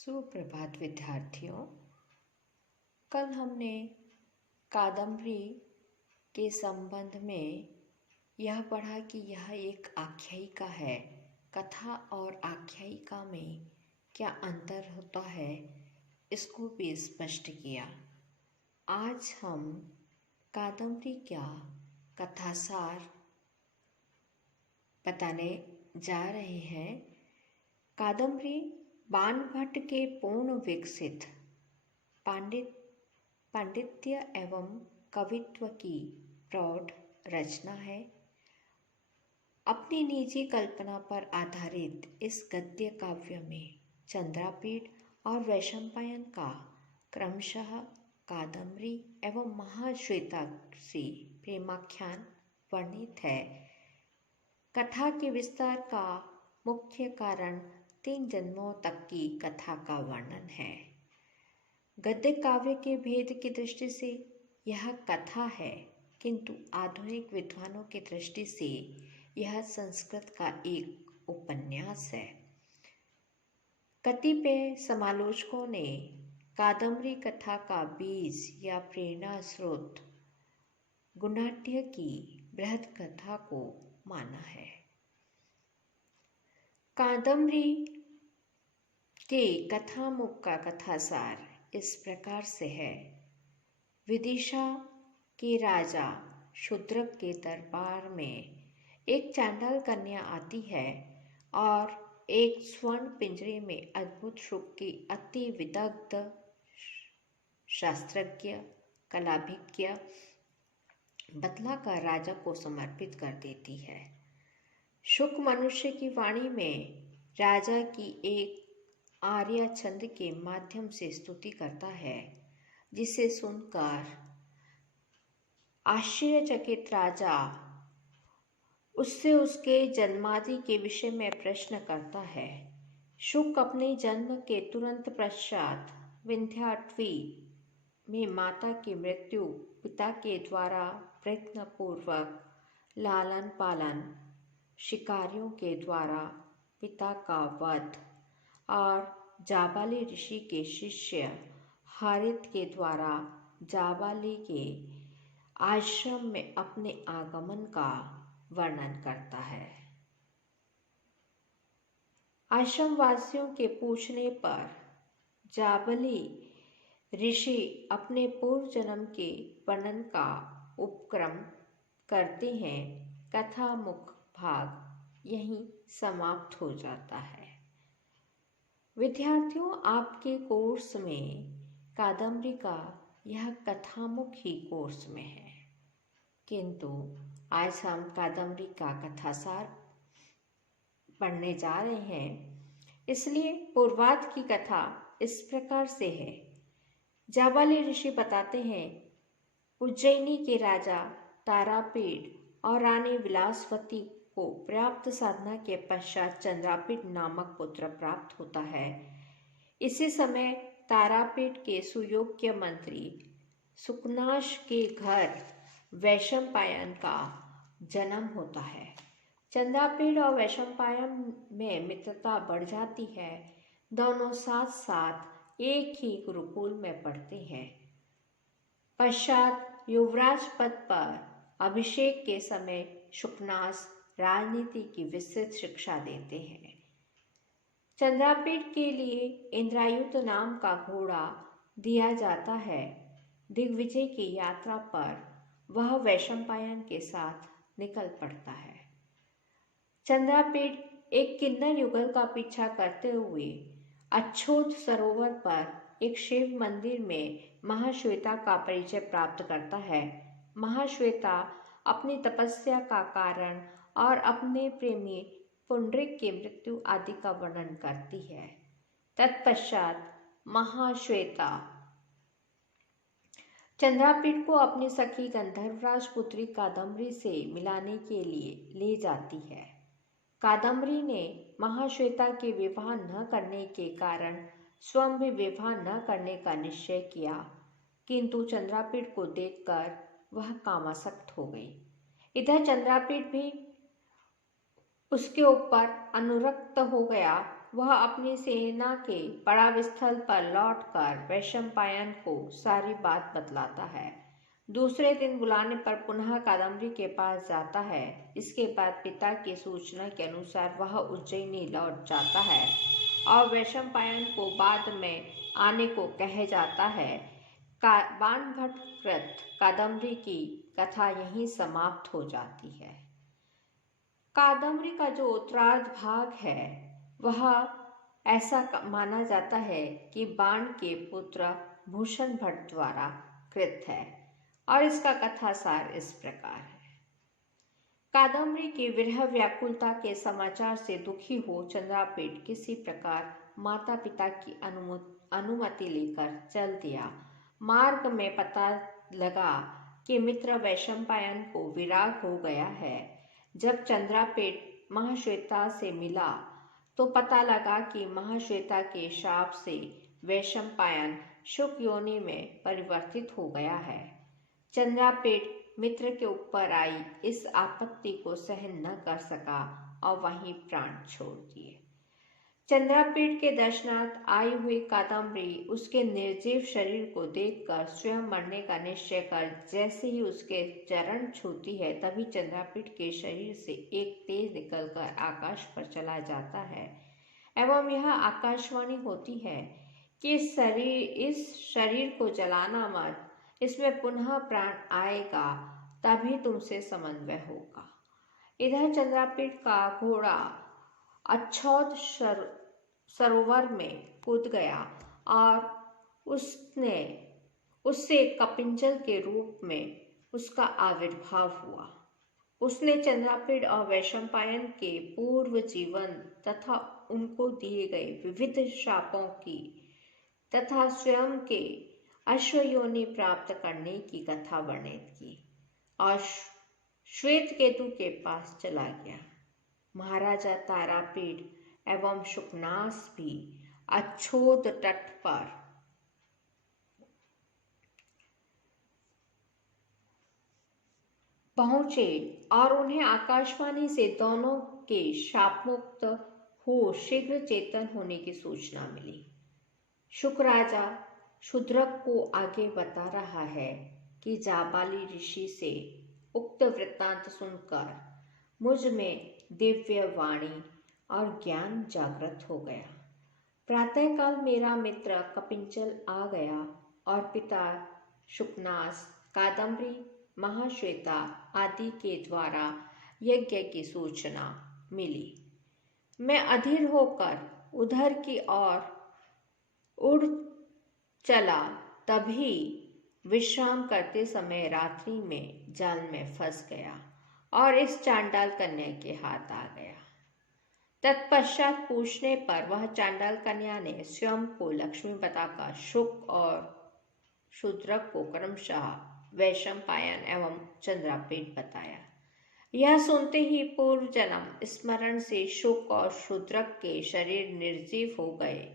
सुप्रभात विद्यार्थियों। कल हमने कादम्बरी के संबंध में यह पढ़ा कि यह एक आख्यायिका है। कथा और आख्यायिका में क्या अंतर होता है, इसको भी स्पष्ट किया। आज हम कादम्बरी का कथासार बताने जा रहे हैं। कादम्बरी बाणभट्ट के पूर्ण विकसित पांडित्य एवं कवित्व की प्रौढ़ रचना है। अपनी निजी कल्पना पर आधारित इस गद्य काव्य में चंद्रापीठ और वैशंपायन का क्रमशः कादम्बरी एवं महाश्वेता से प्रेमाख्यान वर्णित है। कथा के विस्तार का मुख्य कारण 3 जन्मों तक की कथा का वर्णन है। गद्य काव्य के भेद की दृष्टि से यह कथा है, किंतु आधुनिक विद्वानों की दृष्टि से यह संस्कृत का एक उपन्यास है। कतिपय समालोचकों ने कादम्बरी कथा का बीज या प्रेरणा स्रोत गुणाढ्य की बृहद कथा को माना है। कादम्बरी के कथामुख का कथासार इस प्रकार से है। विदिशा के राजा शूद्रक के दरबार में एक चांडाल कन्या आती है और एक स्वर्ण पिंजरे में अद्भुत सुख की अति विदग्ध शास्त्रज्ञ कलाभिज्ञ बतलाकर राजा को समर्पित कर देती है। शुक मनुष्य की वाणी में राजा की एक आर्या छंद के माध्यम से स्तुति करता है, जिसे सुनकर आश्चर्यचकित राजा उससे उसके जन्मादि के विषय में प्रश्न करता है। शुक अपने जन्म के तुरंत पश्चात विंध्याटवी में माता की मृत्यु, पिता के द्वारा प्रयत्नपूर्वक लालन पालन, शिकारियों के द्वारा पिता का वध और जाबाली ऋषि के शिष्य हारित के द्वारा जाबाली के आश्रम में अपने आगमन का वर्णन करता है। आश्रम वासियों के पूछने पर जाबाली ऋषि अपने पूर्व जन्म के वर्णन का उपक्रम करते हैं। कथा मुख भाग यहीं समाप्त हो जाता है। विद्यार्थियों, आपके कोर्स में कादम्बरी का यह कथामुख ही कोर्स में है, किंतु आज हम कादम्बरी का कथासार पढ़ने जा रहे हैं। इसलिए पूर्वार्ध की कथा इस प्रकार से है। जाबाली ऋषि बताते हैं, उज्जैनी के राजा तारापीठ और रानी विलासवती को पर्याप्त साधना के पश्चात चंद्रापीठ नामक पुत्र प्राप्त होता है। इसी समय तारापीठ के सुयोग्य मंत्री सुकनाश के घर वैशंपायन का जन्म होता है। चंद्रापीठ और वैशंपायन में मित्रता बढ़ जाती है। दोनों साथ साथ एक ही गुरुकुल में पढ़ते हैं। पश्चात युवराज पद पर अभिषेक के समय शुकनास राजनीति की विस्तृत शिक्षा देते हैं। चंद्रापीठ के लिए इंद्रायुत नाम का घोड़ा दिया जाता है। दिग्विजय की यात्रा पर वह वैशंपायन के साथ निकल पड़ता है। चंद्रापीठ एक किन्नर युगल का पीछा करते हुए अच्छोत सरोवर पर एक शिव मंदिर में महाश्वेता का परिचय प्राप्त करता है। महाश्वेता अपनी तपस्या का कारण और अपने प्रेमी पुंडरीक की मृत्यु आदि का वर्णन करती है। तत्पश्चात महाश्वेता चंद्रापीठ को अपनी सखी गंधर्वराज पुत्री कादम्बरी से मिलाने के लिए ले जाती है। कादम्बरी ने महाश्वेता के विवाह न करने के कारण स्वयं भी विवाह न करने का निश्चय किया, किंतु चंद्रापीठ को देखकर वह कामासक्त हो गई। इधर चंद्रापीठ भी उसके ऊपर अनुरक्त हो गया। वह अपनी सेना के पड़ाव स्थल पर लौटकर वैशंपायन को सारी बात बतलाता है। दूसरे दिन बुलाने पर पुनः कादम्बरी के पास जाता है। इसके बाद पिता की सूचना के अनुसार वह उज्जैनी लौट जाता है और वैशंपायन को बाद में आने को कह जाता है। बाणभट्ट कृत कादम्बरी की कथा यहीं समाप्त हो जाती है। कादम्बरी का जो उत्तरार्ध भाग है वह ऐसा माना जाता है कि बाण के पुत्र भूषण भट्ट द्वारा कृत है और इसका कथासार इस प्रकार है। कादम्बरी की विरह व्याकुलता के समाचार से दुखी हो चंद्रापेट किसी प्रकार माता पिता की अनुमति लेकर चल दिया। मार्ग में पता लगा कि मित्र वैशंपायन को विराग हो गया है। जब चंद्रापेट महाश्वेता से मिला तो पता लगा कि महाश्वेता के शाप से वैशंपायन शुक योनि में परिवर्तित हो गया है। चंद्रापेट मित्र के ऊपर आई इस आपत्ति को सहन न कर सका और वहीं प्राण छोड़ दिए। चंद्रापेट के दर्शनार्थ आई हुई कादम्बरी उसके निर्जीव शरीर को देखकर स्वयं मरने का निश्चय कर जैसे ही उसके चरण छूती है तभी चंद्रापेट के शरीर से एक तेज निकलकर आकाश पर चला जाता है एवं यह आकाशवाणी होती है कि इस शरीर को जलाना मत, इसमें पुनः प्राण आएगा तभी तुमसे समन्वय होगा। इधर चंद्रापेट का घोड़ा अच्छौद सरोवर में कूद गया और उससे कपिंजल के रूप में उसका आविर्भाव हुआ। उसने चंद्रापेट और वैशंपायन के पूर्व जीवन तथा उनको दिए गए विविध शापों की तथा स्वयं के अश्वयोनि प्राप्त करने की कथा वर्णित की और श्वेत केतु के पास चला गया। महाराजा तारापीठ एवं शुकनास भी अच्छोद तट पर पहुंचे और उन्हें आकाशवाणी से दोनों के शापमुक्त हो शीघ्र चेतन होने की सूचना मिली। शुक राजा शूद्रक को आगे बता रहा है कि जाबाली ऋषि से उक्त वृत्तांत सुनकर मुझ में दिव्य वाणी और ज्ञान जागृत हो गया। प्रातःकाल मेरा मित्र कपिंचल आ गया और पिता शुकनास, कादम्बरी, महाश्वेता आदि के द्वारा यज्ञ की सूचना मिली। मैं अधीर होकर उधर की ओर उड़ चला, तभी विश्राम करते समय रात्रि में जाल में फंस गया और इस चांडाल कन्या के हाथ आ गया। तत्पश्चात पूछने पर वह चांडाल कन्या ने स्वयं को लक्ष्मी बताकर शुक और शूद्रक को क्रमशः वैशंपायन एवं चंद्रापेट बताया। यह सुनते ही पूर्व जन्म स्मरण से शुक और शूद्रक के शरीर निर्जीव हो गए।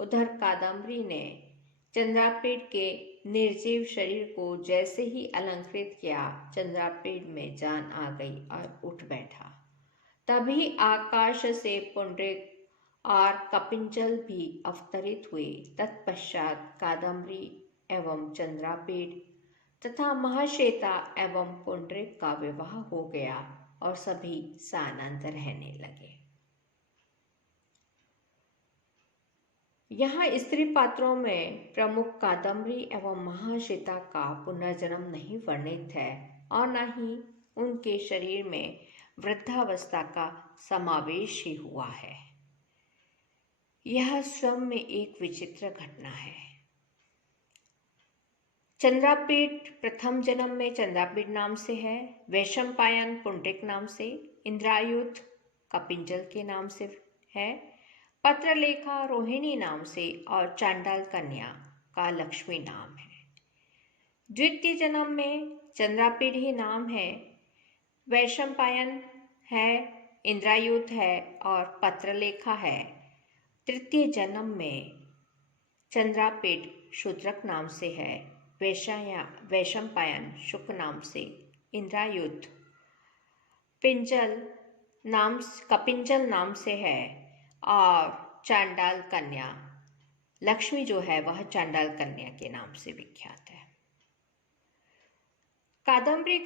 उधर कादम्बरी ने चंद्रापेट के निर्जीव शरीर को जैसे ही अलंकृत किया, चंद्रापेट में जान आ गई और उठ बैठा। तभी आकाश से पुंडरीक और कपिंचल भी अवतरित हुए। तत्पश्चात कादम्बरी एवं चंद्रापेट तथा महाश्वेता एवं पुंडरीक का विवाह हो गया और सभी सानंद रहने लगे। यहाँ स्त्री पात्रों में प्रमुख कादम्बरी एवं महाश्वेता का पुनर्जन्म नहीं वर्णित है और न ही उनके शरीर में वृद्धावस्था का समावेश ही हुआ है। यह स्वयं में एक विचित्र घटना है। चंद्रापेट प्रथम जन्म में चंद्रापेट नाम से है, वैशंपायन पुंडरीक नाम से, इंद्रायुध कपिंजल के नाम से है, पत्रलेखा रोहिणी नाम से और चांडाल कन्या का लक्ष्मी नाम है। द्वितीय जन्म में चंद्रापेट ही नाम है, वैशंपायन है, इंद्रायुध है और पत्रलेखा है। तृतीय जन्म में चंद्रापेट शूद्रक नाम से है, वैशंपायन शुक नाम से, इंद्रायुध कपिंजल नाम से है और चांडाल कन्या, लक्ष्मी जो है वह चांडाल कन्या के नाम से विख्यात है। कादम्बरी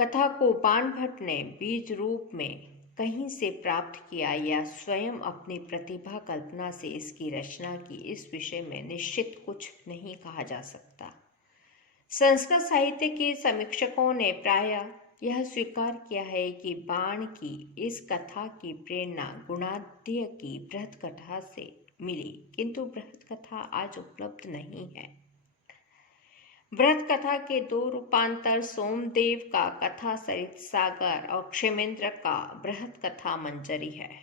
कथा को बाणभट्ट ने बीज रूप में कहीं से प्राप्त किया या स्वयं अपनी प्रतिभा कल्पना से इसकी रचना की, इस विषय में निश्चित कुछ नहीं कहा जा सकता। संस्कृत साहित्य के समीक्षकों ने प्रायः यह स्वीकार किया है कि बाण की इस कथा की प्रेरणा गुणाद्य की बृहत कथा से मिली, किंतु बृहत कथा आज उपलब्ध नहीं है। बृहत कथा के दो रूपांतर सोमदेव का कथा सरित सागर और क्षेमेंद्र का बृहत कथा मंजरी है।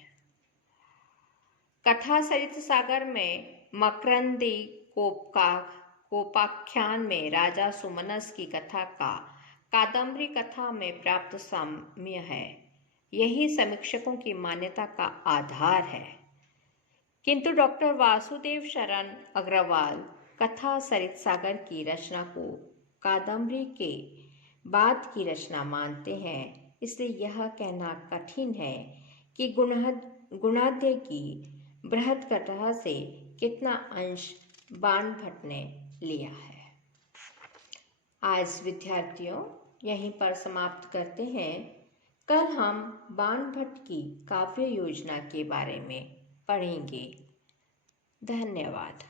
कथा सरित सागर में मकरंदी कोपाख्यान में राजा सुमनस की कथा का कादम्बरी कथा में प्राप्त साम्य है। यही समीक्षकों की मान्यता का आधार है। किंतु डॉक्टर वासुदेव शरण अग्रवाल कथा सरित सागर की रचना को कादम्बरी के बाद की रचना मानते हैं। इसलिए यह कहना कठिन है कि गुणाद्य की बृहत कथा से कितना अंश बाणभट्ट ने लिया है। आज विद्यार्थियों यहीं पर समाप्त करते हैं। कल हम बाणभट्ट की काव्य योजना के बारे में पढ़ेंगे। धन्यवाद।